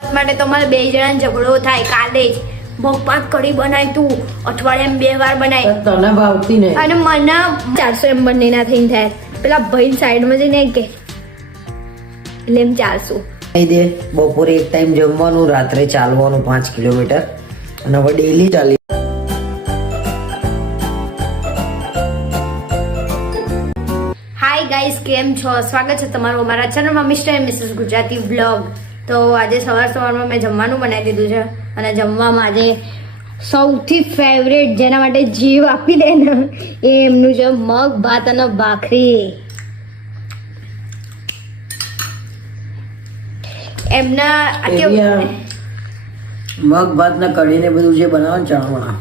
માટે તમારે બે જણા ઝઘડો થાય કાલે જ બપાત કઢી બનાવી તું અઠવાડિયામાં 2 વાર બનાવી તને ભાવતી નહીં અને મને 400 એમ બંને ના થઈને થાય પેલા ભાઈ સાઈડમાં જઈને કે એટલે એમ 400 કહી દે બપોરે એક ટાઈમ જમવાનું રાત્રે ચાલવાનું 5 કિલોમીટર અને હવે ડેલી ચાલી હાય ગાઈસ કેમ છો સ્વાગત છે તમારું અમારા ચેનલમાં mister and missis Gujarati vlog તો આજે સવારમાં મેં જમવાનું બનાવી દીધું છે અને જમવામાં આજે સૌથી ફેવરેટ જેના માટે જીવ આપી દે ને એ એમનું છે મગ ભાત અને ભાખરી એમના મગ ભાત ને કઢી ને બધું જે બનાવવાનું ચણવા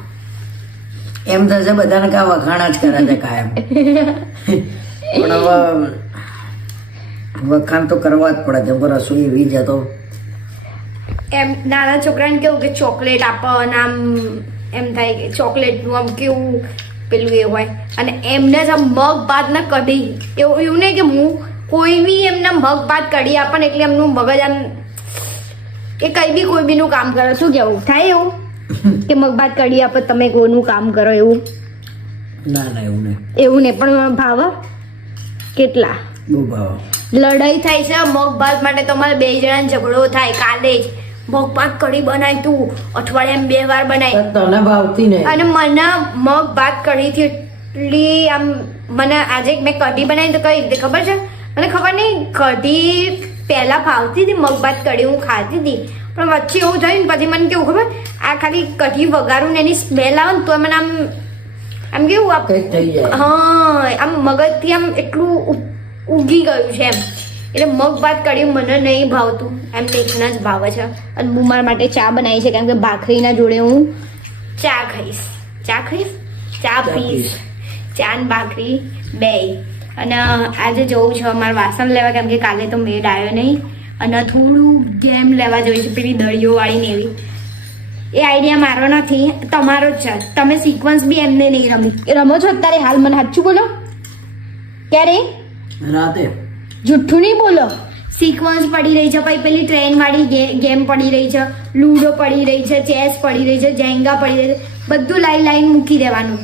એમ થશે બધાને કા વખાણા જ કરે છે કાયમ પણ હવે વખાણ તો કરવા જ પડે છે રસોઈ એવી જ તો એમ નાના છોકરાને કેવું કે ચોકલેટ આપો અને આમ એમ થાય કે ચોકલેટનું આમ કેવું પેલું એ હોય અને એમને જ મગ ભાત ને કઢી એવું નહીં કે હું કોઈ બી એમને મગ ભાત કઢી આપે ને એટલે એમનું મગજ આમ એ કઈ બી કોઈ બીનું કામ કરો શું કેવું થાય એવું કે મગ ભાત કઢી આપે તમે કોઈનું કામ કરો એવું ના એવું નહીં પણ ભાવ કેટલા બહુ ભાવ લડાઈ થાય છે મગ ભાત માટે તમારે બે જણા ઝઘડો થાય કાલે જ મગ ભાત કઢી બનાવી તું અઠવાડિયામાં 2 વાર બનાવી તને ભાવતી નહીં અને મને મગ ભાત કઢીથી એટલી આમ મને આજે મેં કઢી બનાવી તો કઈ રીતે ખબર છે મને ખબર નહીં કઢી પહેલા ભાવતી હતી મગ ભાત કઢી હું ખાતી હતી પણ વચ્ચે એવું થયું ને પછી મને કેવું ખબર આ ખાલી કઢી વઘારું ને એની સ્મેલ આવે ને તો મને આમ કેવું હા આમ મગજથી આમ એટલું ઉગી ગયું છે એમ એટલે મગ ભાત કઢી મને નહીં ભાવતું એમ ટેકના જ ભાવે છે અને હું મારા માટે ચા બનાવી છે કારણ કે ભાખરીના જોડે હું ચા ખાઈશ ચા પીશ ચા ને ભાખરી બે અને આજે જવું છે અમારે વાસણ લેવા કેમ કે કાલે તો મેડ આવ્યો નહીં અને થોડું ગેમ લેવા જવું છે પેલી દળીઓ વાળી ને એવી એ આઈડિયા મારો નથી તમારો જ છે તમે સિક્વન્સ બી એમને નહીં રમો છો અત્યારે હાલ મને સાચું બોલો ક્યારે રાતે જુઠ્ઠું નહીં બોલો સિક્વન્સ પડી રહી છે પછી પેલી ટ્રેન વાળી ગેમ પડી રહી છે લૂડો પડી રહી છે ચેસ પડી રહી છે જેંગા પડી રહી છે બધું લાઈન મૂકી દેવાનું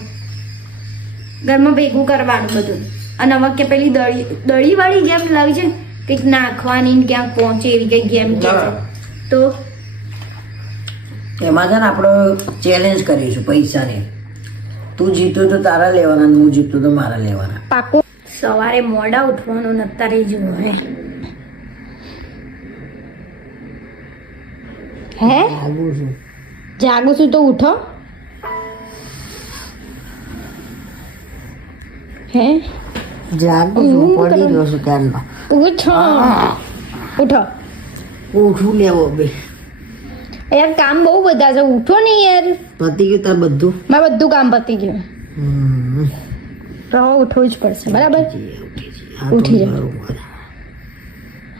ઘરમાં ભેગું કરવાનું બધું અને હવે કે પેલી દળી વાળી ગેમ લાવી છે કંઈક નાખવાની ક્યાંક પહોંચે એવી કંઈક ગેમ કે છે તો એમાં છે ને આપણે ચેલેન્જ કરીશું પૈસાની તું જીતું તો તારા લેવાના હું જીતું તો મારા લેવાના પાકો સવારે મોડા ઉઠવાનું અત્યારે જુઓ હે જાગું છું તો ઉઠો હે જાગું છું પડી ગયો છું ત્યારમાં ઉઠો ઉઠું લેવો બે યાર કામ બહુ બધા છે ઉઠો ને યાર પતી ગયું તાર બધું મારે બધું કામ પતી ગયું તો ઉઠવું જ પડશે બરાબર ઉઠી જાવ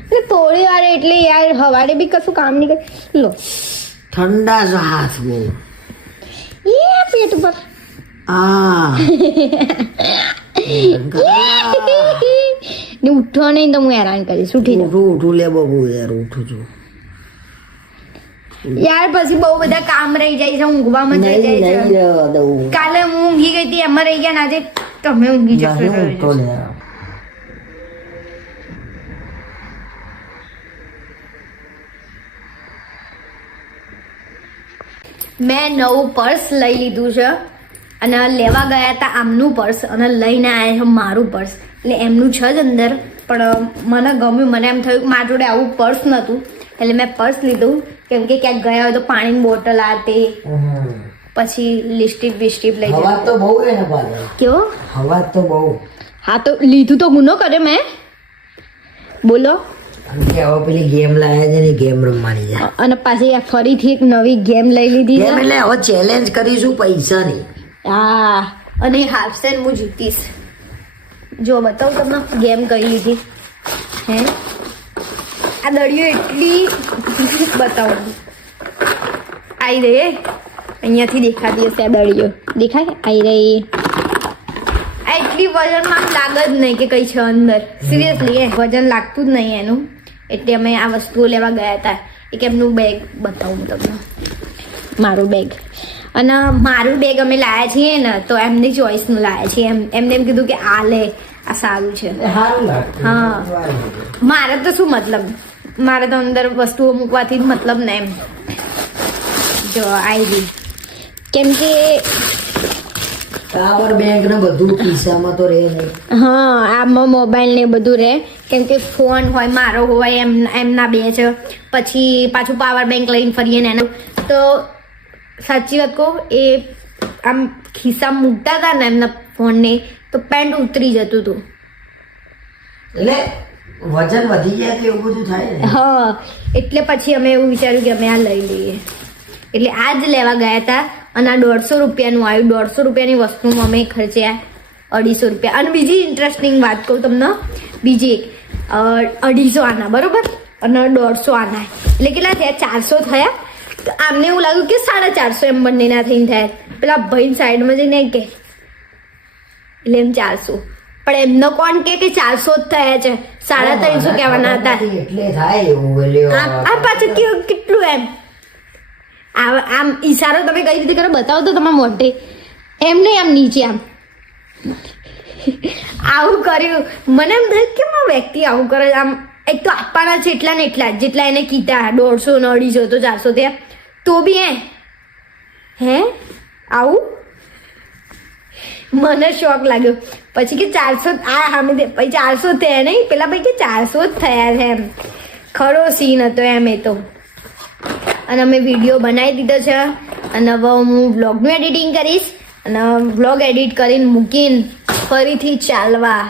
એટલે થોડી વાર એટલે યાર હવારે બી કશું કામ નહીં કરે લો ઠંડા છે હાથ બહુ એ પેટ પર ને ઉઠો નહીં તો હું હેરાન કરીશ ઉઠી જાવ ઉઠું લે બહુ યાર ઉઠું છું યાર પછી બહુ બધા કામ રહી જાય છે ઊંઘવામાં જઈ જાય છે કાલે હું ઊંઘી ગઈ હતી એમાં રહી ગયા ને આજે તમે ઊંઘી જશો મેં નવું પર્સ લઈ લીધું છે અને લેવા ગયા હતા આમનું પર્સ અને લઈને આવ્યા છે મારું પર્સ એટલે એમનું છે જ અંદર પણ મને ગમ્યું મને એમ થયું મારા જોડે આવું પર્સ નહોતું એટલે મેં પર્સ લીધું કેમ કે ક્યાંક ગયા હોય તો પાણીની બોટલ આ તે પછી લિપસ્ટિક લઈ હવા તો બહુ એને પાછળ કેવો હવા તો બહુ હા તો લીધું તો ગુનો કરે મેં બોલો કે હવે પેલી ગેમ લાયા છે ને ગેમ રમવાની છે અને પાછી આ ફરીથી એક નવી ગેમ લઈ લીધી ગેમ એટલે હવે ચેલેન્જ કરીશું પૈસાની હા અને હારશે ને હું જીતીશ જો બતાવું તમને ગેમ કઈ લીધી હે આ દળીઓ એટલી બતાવો આવી રહી અહીંયાથી દેખાતી હશે આ દળીઓ દેખાય આવી રહી આ એટલી વજનમાં લાગે જ નહીં કે કઈ છે અંદર સિરિયસલી વજન લાગતું જ નહીં એનું એટલે અમે આ વસ્તુઓ લેવા ગયા હતા એક એમનું બેગ બતાવું તમને, મારું બેગ. અને મારું બેગ અમે લાવ્યા છીએ ને તો એમની ચોઈસનું લાવ્યા છીએ. એમને એમ કીધું કે આ લે, આ સારું છે. હા, મારે તો શું મતલબ, મારે તો અંદર વસ્તુઓ મૂકવાથી જ મતલબ ને એમ. જો આવી ગઈ, કેમ કે પાવર બેંક ને બધું ખિસ્સામાં તો રહે નહીં. હા, આમાં મોબાઈલ ને બધું રહે, કેમ કે ફોન હોય, મારો હોય, એમના બે છે. પછી પાછું પાવર બેંક લઈને ફરીએ ને એનું. તો સાચી વાત કહું, એ આમ ખિસ્સામાં મૂકતા હતા ને એમના ફોનને તો પેન્ટ ઉતરી જતું હતું. એટલે વજન વધી જાય તો એવું બધું થાય ને. હા, એટલે પછી અમે એવું વિચાર્યું કે અમે આ લઈ લઈએ. એટલે આ જ લેવા ગયા હતા અને આ 150 રૂપિયાનું આવ્યું. 150 રૂપિયાની વસ્તુમાં અમે ખર્ચ્યા 250 રૂપિયા. અને બીજી ઇન્ટરેસ્ટિંગ વાત કહું તમને, બીજી 250 આના બરોબર અને 150 આના, એટલે કેટલા થયા? 400 થયા. તો આમને એવું લાગ્યું કે 450 એમ બંનેના થઈને થાય. પેલા ભાઈ સાઈડમાં જઈને કે એટલે એમ 400, પણ એમનો કોણ કે 400 જ થયા છે, 350 કહેવાના હતા. એટલે થાય એવું. આ પાછું કેટલું એમ આમ ઈશારો તમે કઈ રીતે કરો બતાવો તો તમારા મોઢે, એમ નહીં આમ નીચે આમ આવું કર્યું. મને એમ થયું કેમ આ વ્યક્તિ આવું કરે. આમ એક તો આપવાના છે એટલા ને એટલા જેટલા એને કીધા, 150 ને 250 તો 400 થયા તો બી હે આવું. મને શોખ લાગ્યો. પછી કે 400 આ સામે પછી 400 થયા નહીં, પેલા ભાઈ કે 400 જ થયા છે એમ. ખરો સીન હતો એમ એ તો. અને અમે વિડીયો બનાવી દીધો છે અને હવે હું વ્લોગનું એડિટિંગ કરીશ અને વ્લોગ એડિટ કરીને મૂકીને ફરીથી ચાલવા.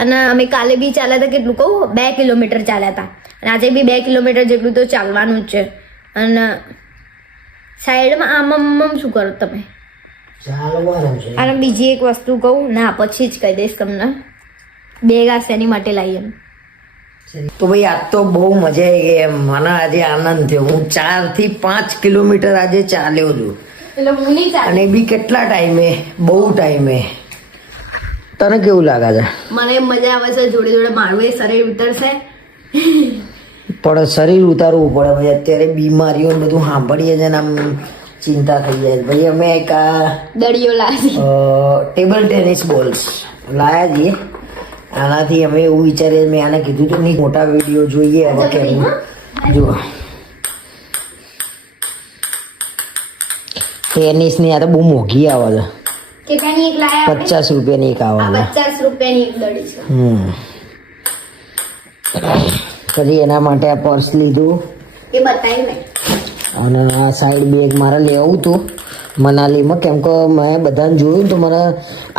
અને અમે કાલે બી ચાલ્યા હતા, કેટલું કહું, 2 કિલોમીટર ચાલ્યા હતા અને આજે બી 2 કિલોમીટર જેટલું તો ચાલવાનું જ છે. અને સાઈડમાં આમ શું કરો તમે? અને બીજી એક વસ્તુ કહું ના, પછી જ કહી દઈશ તમને, બેગ આ શેની માટે લાવી એમ. તો ભાઈ આજ તો બહુ મજા આવી ગઈ એમ. મને આજે આનંદ થયો. હું 4 થી 5 કિલોમીટર આજે ચાલ્યો છું. એટલે હું નહીં ચાલે. અને બી કેટલા ટાઈમે? બહુ ટાઈમે. તને કેવું લાગે છે? મને મજા આવે છે. જોડે જોડે મારું એ શરીર ઉતરશે. પણ શરીર ઉતારવું પડે ભાઈ. અત્યારે બીમારીઓ બધું સાંભળીએ છે ને આમ ચિંતા થઈ જાય. ભાઈ અમે એક દડિયો લાવી ટેબલ ટેનિસ બોલ્સ લાયા છીએ. આનાથી અમે એવું વિચારીએ, મેં આને કીધું તો નહીં, મોટા વિડીયો જોઈએ હવે કેમ. જુઓ ટેનિસની આ તો બહુ મોંઘી આવે છે. કેટલાની એક લાયા? 50 રૂપિયાની એક આવે છે. 50 રૂપિયાની એક દડી છે. પછી એના માટે આ પર્સ લીધું એ બતાવી મેં. અને આ સાઈડ બેગ મારે લેવું હતું મનાલીમાં, કેમ કે મેં બધાને જોયું તો મને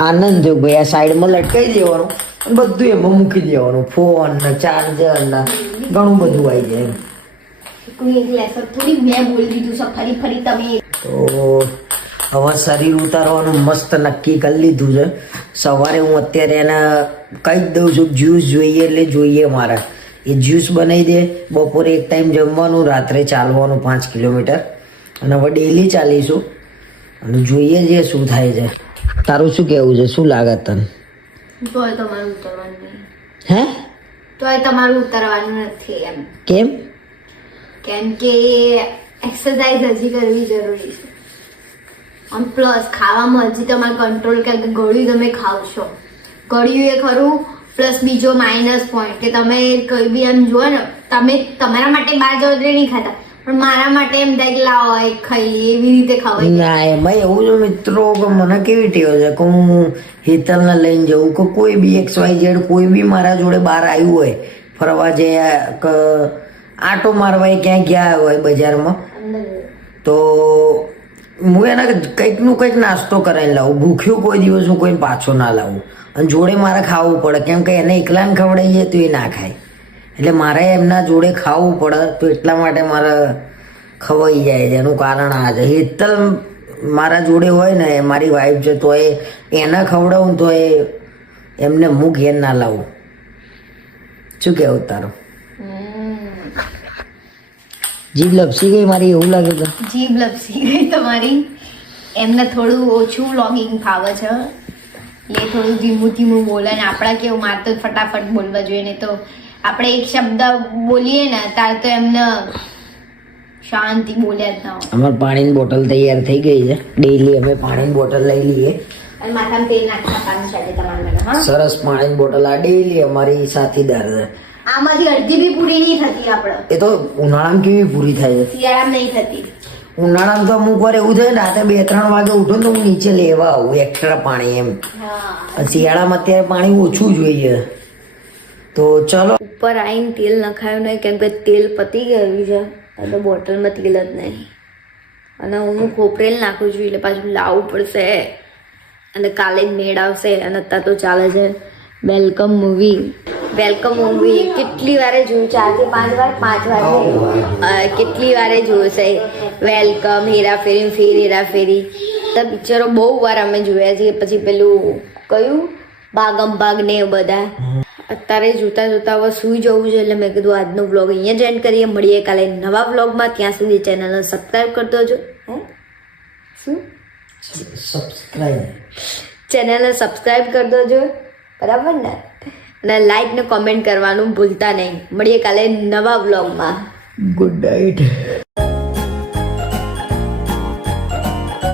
આનંદ થયો. ભાઈ આ સાઈડમાં લટકાઈ દેવાનું, બધું એમાં મૂકી દેવાનું, ફોન ને ચાર્જર ને ઘણું બધું આવી જાય એમ. કોઈ એક લેસર થોડી મેં બોલી દીધું છે, ફરી ફરી તમે. તો હવે શરીર ઉતારવાનું મસ્ત નક્કી કરી લીધું છે. સવારે હું અત્યારે એને કહી જ દઉં છું, જ્યુસ જોઈએ એટલે જોઈએ મારે. એ જ્યુસ બનાવી દે. બપોરે એક ટાઈમ જમવાનું, રાત્રે ચાલવાનું 5 કિલોમીટર. અને હવે ડેલી ચાલીશું અને જોઈએ છે શું થાય છે. તારું શું કહેવું છે? શું લાગે તને? તોય તમારું ઉતરવાનું નહીં. હે? તોય તમારું ઉતરવાનું નથી એમ. કેમ? કેમ કે એક્સરસાઇઝ હજી કરવી જરૂરી છે. અને પ્લસ ખાવામાં હજી તમારે કંટ્રોલ, કારણ કે ગળ્યું તમે ખાવ છો. ગળ્યું એ ખરું, પ્લસ બીજો માઇનસ પોઈન્ટ કે તમે કઈ બી એમ જુઓ ને, તમે તમારા માટે બહાર જાવ એટલે નહીં ખાતા, પણ મારા માટે એમ થાય કે લાવો એક ખાઈ લઈએ, એવી રીતે ખવાય. ના એમાં એવું છે મિત્રો કે મને કેવી ટેવ છે કે હું હેતલને લઈને જવું કે કોઈ બી XYZ કોઈ બી મારા જોડે બહાર આવ્યું હોય, ફરવા જયા કે આટો મારવા ક્યાંય ગયા હોય બજારમાં, તો હું એને કંઈકનું કંઈક નાસ્તો કરાવીને લાવું. ભૂખ્યું કોઈ દિવસ હું કોઈ પાછો ના લાવું. અને જોડે મારે ખાવું પડે, કેમ કે એને એકલાને ખવડાવીએ તો એ ના ખાય. એટલે મારે એમના જોડે ખાવું પડે, તો એટલા માટે મારે ખવાઈ જાય છે. એનું કારણ આ છે. હેતલ મારા જોડે હોય ને, મારી વાઈફ છે, તો એને ખવડાવું તો એમને હું ઘેર ના લાવું. શું કહેવું તારું? જીભ લપસી ગઈ મારી, એવું લાગે છે. જીભ લપસી ગઈ તમારી. એમને થોડું ઓછું વ્લોગિંગ ફાવે છે, એ થોડું ધીમું ધીમું બોલે ને આપણા કેવું મારે તો ફટાફટ બોલવા જોઈએ. ને તો આપણે એક શબ્દ બોલીએ ને ત્યારે તો એમને શાંતિ બોલ્યા જ ના હોય. અમાર પાણીની બોટલ તૈયાર થઈ ગઈ છે. ડેઈલી અમે પાણીની બોટલ લઈ લઈએ. અને માથામાં તેલ નાખતા પાણી સાથે તમારા માટે, હા. સરસ પાણીની બોટલ આ ડેઈલી અમારી સાથીદાર છે. આમાંથી અડધી બી પૂરી નહીં થતી આપણે. એ તો ઉનાળામાં કેવી પૂરી થાય છે. શિયાળામાં નહીં થતી. ઉનાળામાં તો અમુક વાર એવું થાય ને રાતે 2-3 વાગે ઉઠો ને તો હું નીચે લેવા આવું એક્સ્ટ્રા પાણી એમ. હા. અને શિયાળામાં અત્યારે પાણી ઓછું જોઈએ. તો ચલો ઉપર આવીને તેલ નખાયું નહીં કેમ કે તેલ પતી ગયું છે એટલે બોટલમાં તેલ જ નહીં. અને હું ખોપરેલ નાખું છું એટલે પાછું લાવવું પડશે અને કાલે જ મેળ આવશે. અને અત્યારે તો ચાલે છે વેલકમ મૂવી. વેલકમ મૂવી કેટલી વારે જોયું? 4 થી 5 વાર, 5 વાર કેટલી વારે જોયું છે. વેલકમ, હેરાફેરી, ફેર હેરાફેરી, તો પિક્ચરો બહુ વાર અમે જોયા છીએ. પછી પેલું કયું ભાગમ ભાગ ને એ બધા. અત્યારે જોતા જોતા હવે સુઈ જવું છે એટલે મેં કીધું આજનો વ્લોગ અહીંયા જ એન્ડ કરીએ. મળીએ કાલે નવા વ્લોગમાં. ત્યાં સુધી ચેનલને સબસ્ક્રાઈબ કરી દેજો. શું સબસ્ક્રાઈબ ચેનલને સબસ્ક્રાઈબ કરી દેજો, બરાબર ને? અને લાઈક ને કોમેન્ટ કરવાનું ભૂલતા નહીં. મળીએ કાલે નવા વ્લોગમાં. Good night.